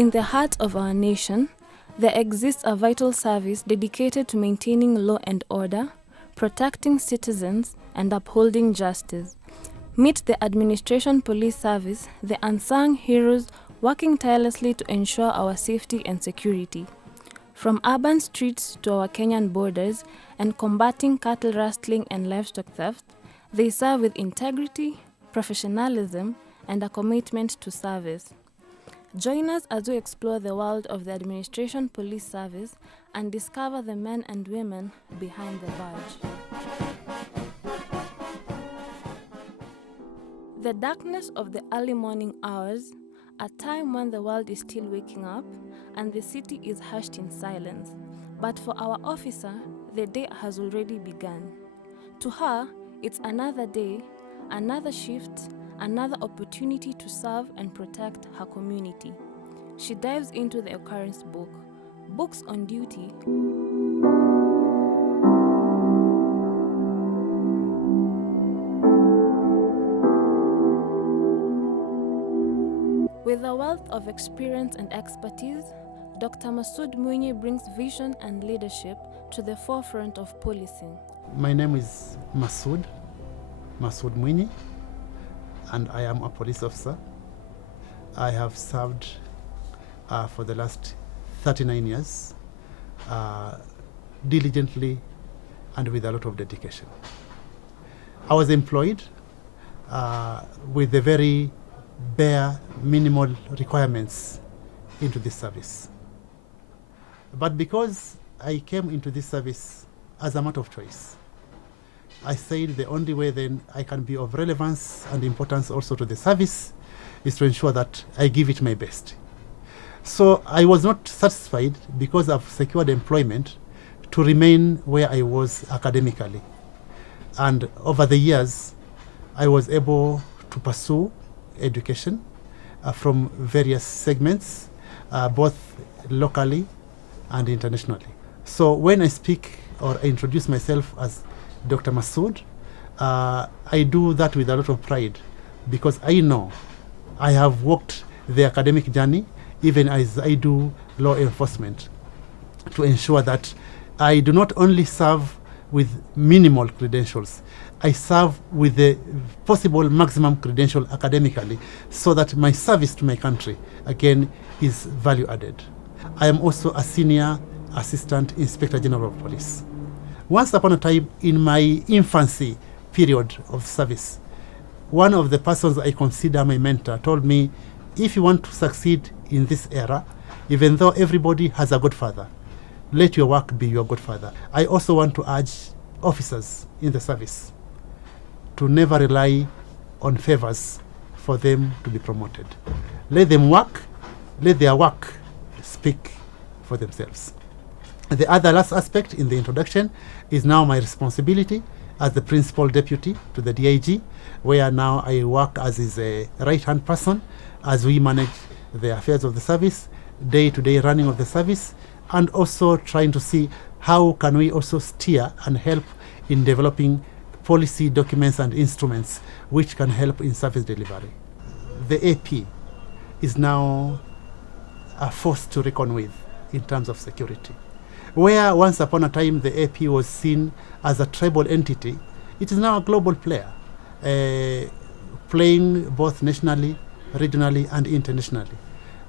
In the heart of our nation, there exists a vital service dedicated to maintaining law and order, protecting citizens, and upholding justice. Meet the Administration Police Service, the unsung heroes working tirelessly to ensure our safety and security. From urban streets to our Kenyan borders and combating cattle rustling and livestock theft, they serve with integrity, professionalism, and a commitment to service. Join us as we explore the world of the Administration Police Service and discover the men and women behind the badge. The darkness of the early morning hours, a time when the world is still waking up and the city is hushed in silence. But for our officer, the day has already begun. To her, it's another day, another shift, another opportunity to serve and protect her community. She dives into the occurrence book, Books on Duty. With a wealth of experience and expertise, Dr. Masood Mwinyi brings vision and leadership to the forefront of policing. My name is Masood Mwinyi, and I am a police officer. I have served for the last 39 years, diligently and with a lot of dedication. I was employed with the very bare minimal requirements into this service. But because I came into this service as a matter of choice, I said the only way then I can be of relevance and importance also to the service is to ensure that I give it my best. So I was not satisfied because I've secured employment to remain where I was academically. And over the years, I was able to pursue education from various segments, both locally and internationally. So when I speak or I introduce myself as Dr. Masood, I do that with a lot of pride because I know I have walked the academic journey even as I do law enforcement to ensure that I do not only serve with minimal credentials, I serve with the possible maximum credential academically so that my service to my country, again, is value added. I am also a senior assistant inspector general of police. Once upon a time in my infancy period of service, one of the persons I consider my mentor told me, if you want to succeed in this era, even though everybody has a godfather, let your work be your godfather. I also want to urge officers in the service to never rely on favors for them to be promoted. Let them work, let their work speak for themselves. The other last aspect in the introduction is now my responsibility as the principal deputy to the DIG, where now I work as his right-hand person as we manage the affairs of the service, day-to-day running of the service, and also trying to see how can we also steer and help in developing policy documents and instruments which can help in service delivery. The AP is now a force to reckon with in terms of security. Where once upon a time the AP was seen as a tribal entity, it is now a global player, playing both nationally, regionally, and internationally.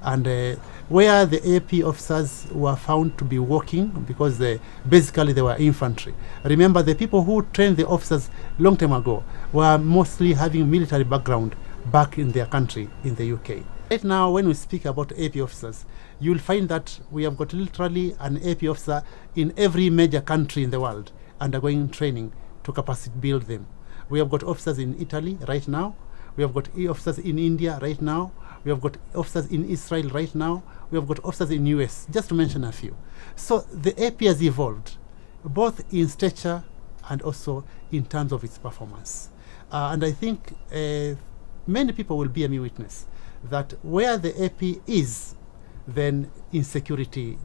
And where the AP officers were found to be working because basically they were infantry. Remember, the people who trained the officers long time ago were mostly having military background back in their country, in the UK. Right now, when we speak about AP officers, you'll find that we have got literally an AP officer in every major country in the world undergoing training to capacity build them. We have got officers in Italy right now. We have got officers in India right now. We have got officers in Israel right now. We have got officers in US, just to mention a few. So the AP has evolved, both in stature and also in terms of its performance. And I think many people will bear me witness that where the AP is, then insecurity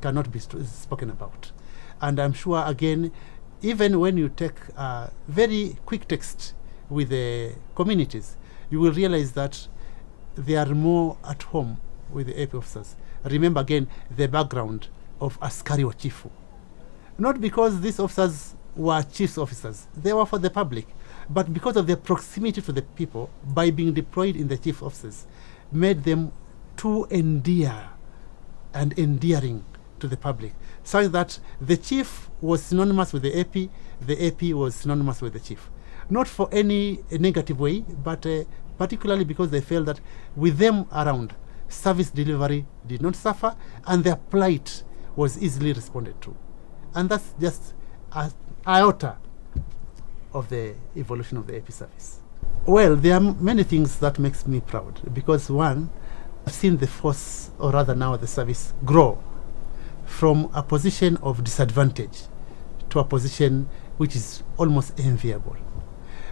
cannot be spoken about. And I'm sure, again, even when you take a very quick text with the communities, you will realize that they are more at home with the AP officers. Remember again the background of Askari wa Chifu. Not because these officers were chief's officers, they were for the public, but because of their proximity to the people by being deployed in the chief offices, made them too endear and endearing to the public, such that the chief was synonymous with the AP was synonymous with the chief. Not for any negative way, but particularly because they felt that with them around, service delivery did not suffer and their plight was easily responded to. And that's just an iota of the evolution of the AP service. Well, there are many things that makes me proud, because one, I've seen the force, or rather now the service, grow from a position of disadvantage to a position which is almost enviable.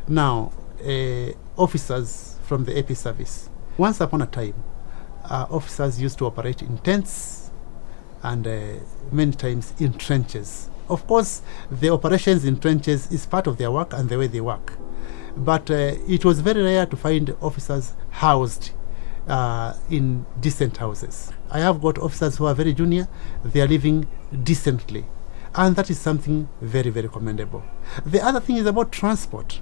Now, officers from the AP service, once upon a time, officers used to operate in tents and many times in trenches. Of course, the operations in trenches is part of their work and the way they work. But it was very rare to find officers housed in decent houses. I have got officers who are very junior, they are living decently. And that is something very, very commendable. The other thing is about transport.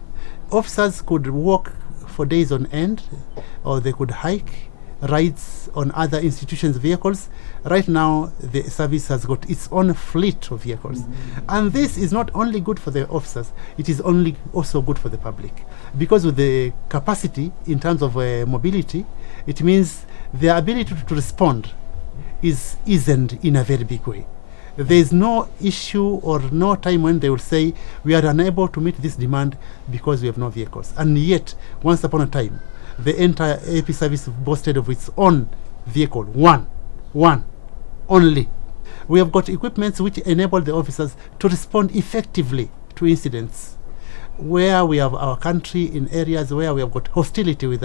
Officers could walk for days on end, or they could hike, rides on other institutions' vehicles. Right now, the service has got its own fleet of vehicles. And this is not only good for the officers, it is also good for the public. Because with the capacity in terms of mobility, it means their ability to respond is eased in a very big way. There is no issue or no time when they will say, we are unable to meet this demand because we have no vehicles. And yet, once upon a time, the entire AP service boasted of its own vehicle, one only. We have got equipments which enable the officers to respond effectively to incidents where we have our country in areas where we have got hostility with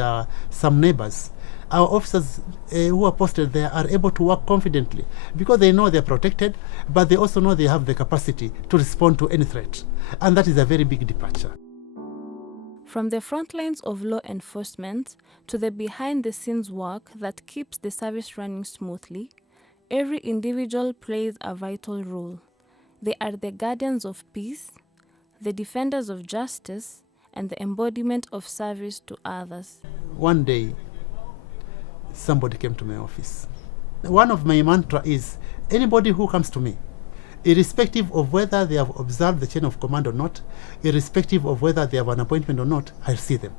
some neighbors. Our officers who are posted there are able to work confidently because they know they're protected, but they also know they have the capacity to respond to any threat. And that is a very big departure. From the front lines of law enforcement to the behind-the-scenes work that keeps the service running smoothly, every individual plays a vital role. They are the guardians of peace, the defenders of justice, and the embodiment of service to others. One day, somebody came to my office. One of my mantra is, anybody who comes to me, irrespective of whether they have observed the chain of command or not, irrespective of whether they have an appointment or not, I'll see them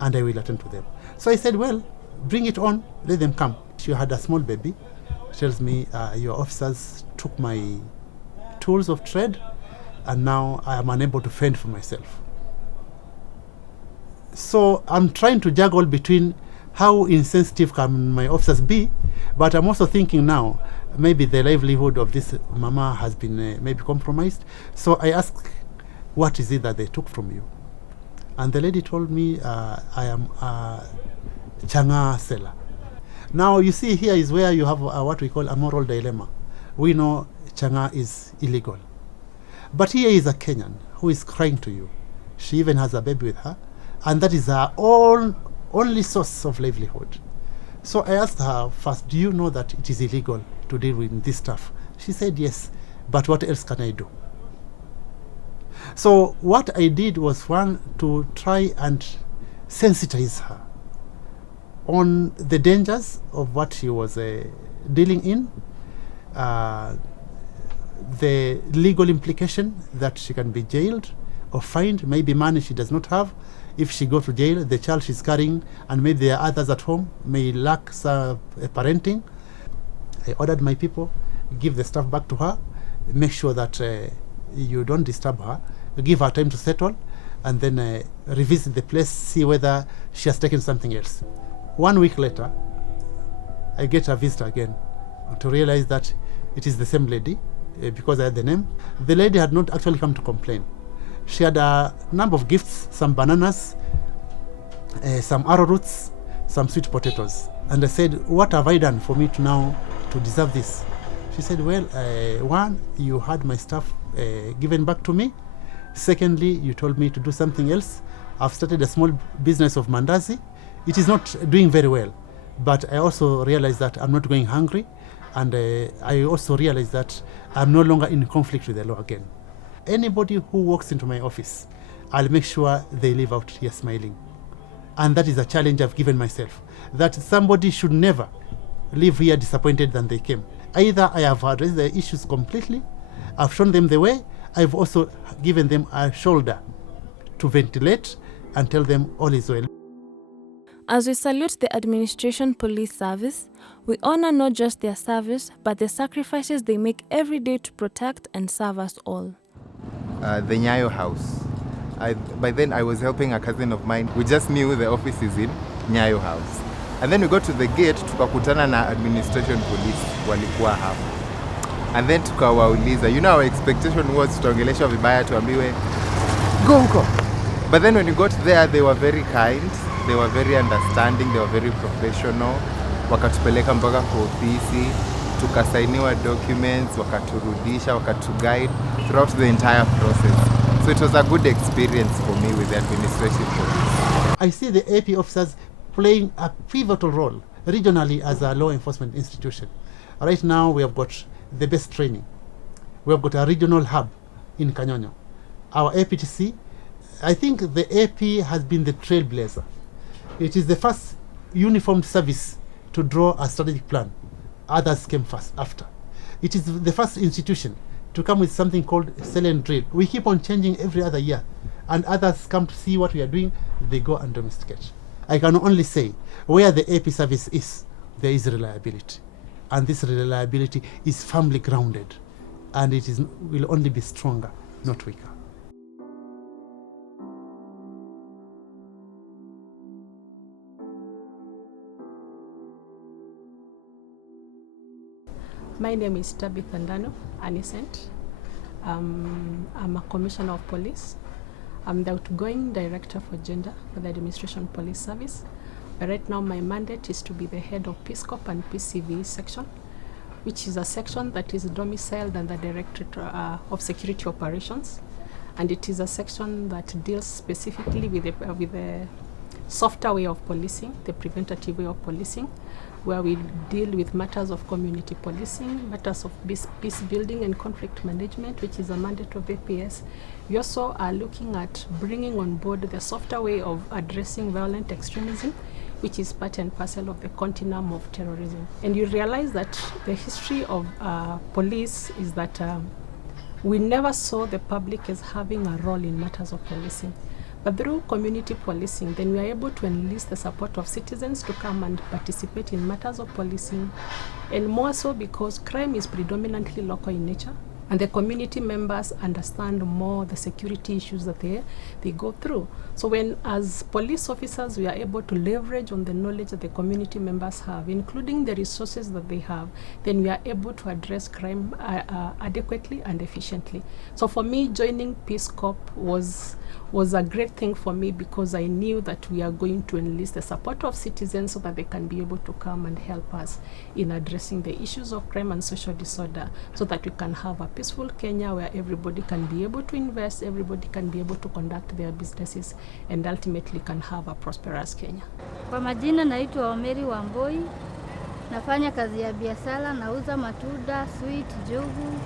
and I will attend to them. So I said, well, bring it on, let them come. She had a small baby. She tells me, your officers took my tools of trade and now I am unable to fend for myself. So I'm trying to juggle between how insensitive can my officers be, but I'm also thinking now, maybe the livelihood of this mama has been maybe compromised. So I asked, what is it that they took from you? And the lady told me, I am a changa seller. Now you see, here is where you have what we call a moral dilemma. We know changa is illegal. But here is a Kenyan who is crying to you. She even has a baby with her, and that is her only source of livelihood. So I asked her first, do you know that it is illegal to deal with this stuff? She said yes, but what else can I do? So what I did was, one, to try and sensitize her on the dangers of what she was dealing in, the legal implication that she can be jailed or fined, maybe money she does not have. If she goes to jail, the child she's carrying, and maybe there are others at home, may lack parenting. I ordered my people, give the stuff back to her, make sure that you don't disturb her, give her time to settle, and then revisit the place, see whether she has taken something else. 1 week later, I get a visitor again to realize that it is the same lady, because I had the name. The lady had not actually come to complain. She had a number of gifts, some bananas, some arrowroots, some sweet potatoes. And I said, what have I done for me to deserve this? She said, well, one, you had my stuff given back to me. Secondly, you told me to do something else. I've started a small business of mandazi. It is not doing very well, But I also realized that I'm not going hungry, and I also realized that I'm no longer in conflict with the law again. Anybody who walks into my office, I'll make sure they leave out here smiling. And that is a challenge I've given myself, that somebody should never leave here disappointed than they came. Either I have addressed the issues completely, I've shown them the way, I've also given them a shoulder to ventilate and tell them all is well. As we salute the Administration Police Service, we honor not just their service, but the sacrifices they make every day to protect and serve us all. The Nyayo House. By then I was helping a cousin of mine. We just knew the office is in Nyayo House. And then we got to the gate, tukakutana na administration police walikuwa hapo. And then tukawauliza, our expectation was tutaongeleshwa vibaya tuambiwe go huko. But then when we got there, they were very kind, they were very understanding, they were very professional. Wakatupeleka mpaka kwa ofisi, tukasainiwa documents, wakaturudisha, wakatuguide throughout the entire process. So it was a good experience for me with the administration police. I see the AP officers playing a pivotal role regionally as a law enforcement institution. Right now we have got the best training. We have got a regional hub in Kanyonyo. Our APTC, I think the AP has been the trailblazer. It is the first uniformed service to draw a strategic plan. Others came first after. It is the first institution to come with something called sell and drill. We keep on changing every other year, and others come to see what we are doing, they go and domesticate. I can only say, where the AP service is, there is reliability. And this reliability is firmly grounded, and it will only be stronger, not weaker. My name is Tabitha Ndano Anicent. I'm a commissioner of police. I'm the outgoing director for gender for the Administration Police Service. But right now my mandate is to be the head of Peace Corps and PCV section, which is a section that is domiciled under the Directorate of Security Operations. And it is a section that deals specifically with the softer way of policing, the preventative way of policing, where we deal with matters of community policing, matters of peace building and conflict management, which is a mandate of APS. We also are looking at bringing on board the softer way of addressing violent extremism, which is part and parcel of the continuum of terrorism. And you realize that the history of police is that we never saw the public as having a role in matters of policing. But through community policing, then we are able to enlist the support of citizens to come and participate in matters of policing, and more so because crime is predominantly local in nature, and the community members understand more the security issues that they go through. So when, as police officers, we are able to leverage on the knowledge that the community members have, including the resources that they have, then we are able to address crime adequately and efficiently. So for me, joining Peace Corps was a great thing for me, because I knew that we are going to enlist the support of citizens so that they can be able to come and help us in addressing the issues of crime and social disorder, so that we can have a peaceful Kenya where everybody can be able to invest, everybody can be able to conduct their businesses, and ultimately can have a prosperous Kenya. Kwa majina naitwa Omeri Wamboi, nafanya kazi ya biashara, nauza matunda, sweet, jugu.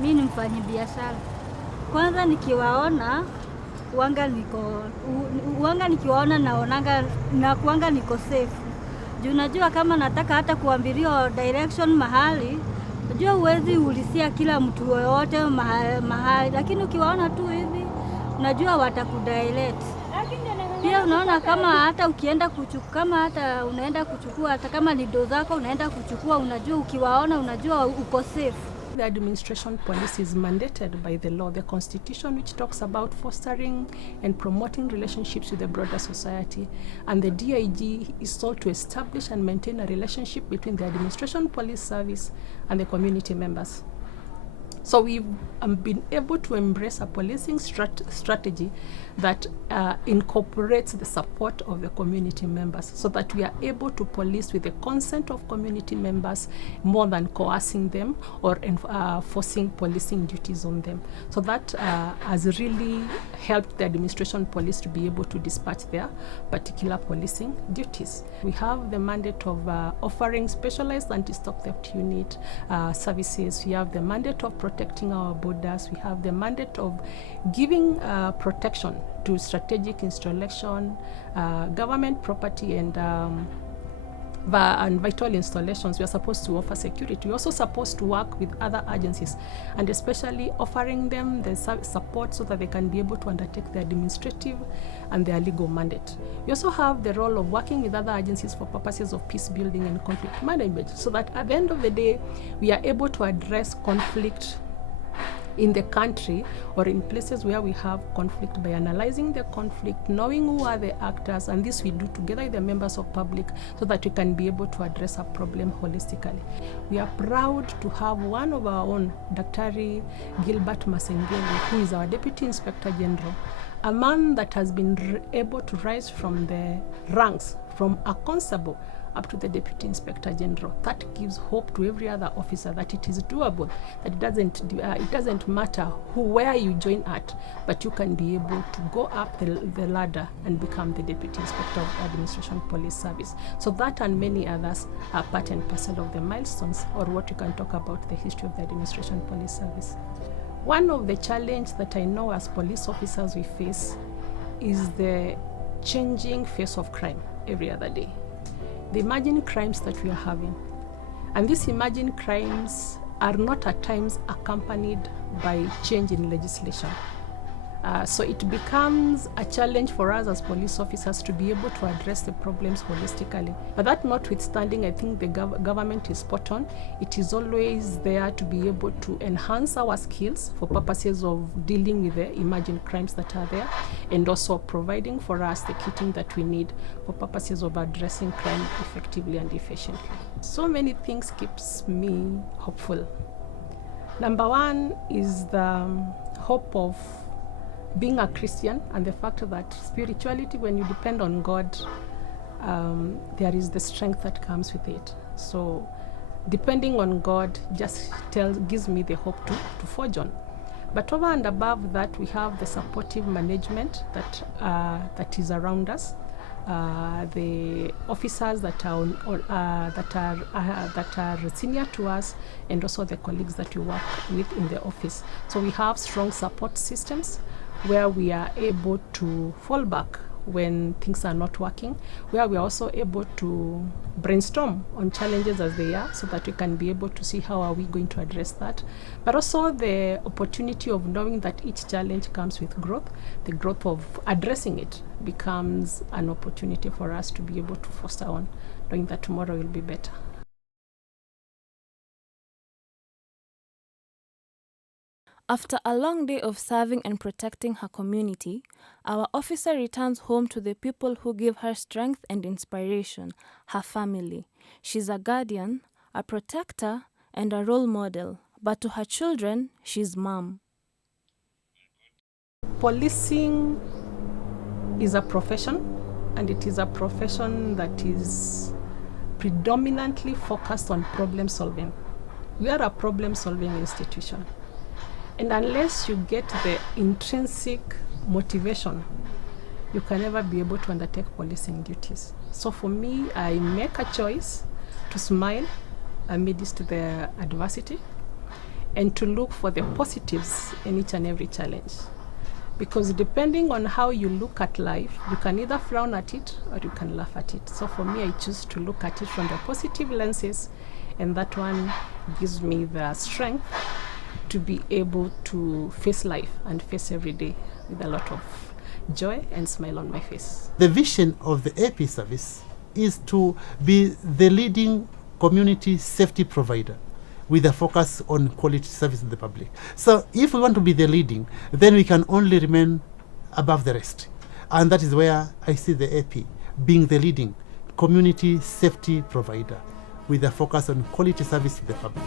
Mimi ni mfanyabiashara. Kwanza nikiwaona uanga nikiwaona naonanga na kuanga niko safe. Juu najua kama nataka hata kuambirio direction mahali, najua huwezi ulisia kila mtu yoyote mahali, lakini ukiwaona tu hivi unajua watakudirect. Pia unaona kama hata ukienda kuchukua, kama hata unaenda kuchukua, hata kama ni do zako unaenda kuchukua, unajua ukiwaona unajua uko safe. The administration police is mandated by the law, the constitution, which talks about fostering and promoting relationships with the broader society. And the DIG is sought to establish and maintain a relationship between the administration police service and the community members. So we've been able to embrace a policing strategy that incorporates the support of the community members, so that we are able to police with the consent of community members more than coercing them or forcing policing duties on them. So that has really helped the administration police to be able to dispatch their particular policing duties. We have the mandate of offering specialized anti-stock theft unit services. We have the mandate of protecting our borders. We have the mandate of giving protection to strategic installation, government property, and vital installations. We are supposed to offer security. We're also supposed to work with other agencies, and especially offering them the support so that they can be able to undertake their administrative and their legal mandate. We also have the role of working with other agencies for purposes of peace building and conflict management, so that at the end of the day, we are able to address conflict in the country or in places where we have conflict by analyzing the conflict, knowing who are the actors, and this we do together with the members of public so that we can be able to address a problem holistically. We are proud to have one of our own, Daktari Gilbert Masengeli, who is our Deputy Inspector General, a man that has been able to rise from the ranks from a constable up to the Deputy Inspector General. That gives hope to every other officer that it is doable, that it doesn't matter where you join at, but you can be able to go up the ladder and become the Deputy Inspector of Administration Police Service. So that and many others are part and parcel of the milestones, or what you can talk about the history of the Administration Police Service. One of the challenges that I know as police officers we face is the changing face of crime every other day. The emerging crimes that we are having. And these emerging crimes are not at times accompanied by change in legislation. So it becomes a challenge for us as police officers to be able to address the problems holistically. But that notwithstanding, I think the government is spot on. It is always there to be able to enhance our skills for purposes of dealing with the emerging crimes that are there, and also providing for us the kitting that we need for purposes of addressing crime effectively and efficiently. So many things keeps me hopeful. Number one is the hope of being a Christian, and the fact that spirituality, when you depend on God, there is the strength that comes with it. So depending on God just gives me the hope to forge on. But over and above that, we have the supportive management that is around us, the officers that are senior to us, and also the colleagues that we work with in the office. So we have strong support systems where we are able to fall back when things are not working, where we are also able to brainstorm on challenges as they are, so that we can be able to see how are we going to address that. But also the opportunity of knowing that each challenge comes with growth. The growth of addressing it becomes an opportunity for us to be able to foster on, knowing that tomorrow will be better. After a long day of serving and protecting her community, our officer returns home to the people who give her strength and inspiration, her family. She's a guardian, a protector, and a role model. But to her children, she's mom. Policing is a profession, and it is a profession that is predominantly focused on problem solving. We are a problem solving institution. And unless you get the intrinsic motivation, you can never be able to undertake policing duties. So for me, I make a choice to smile amidst the adversity and to look for the positives in each and every challenge. Because depending on how you look at life, you can either frown at it or you can laugh at it. So for me, I choose to look at it from the positive lenses, and that one gives me the strength to be able to face life and face every day with a lot of joy and smile on my face. The vision of the AP service is to be the leading community safety provider with a focus on quality service to the public. So if we want to be the leading, then we can only remain above the rest. And that is where I see the AP being the leading community safety provider with a focus on quality service to the public.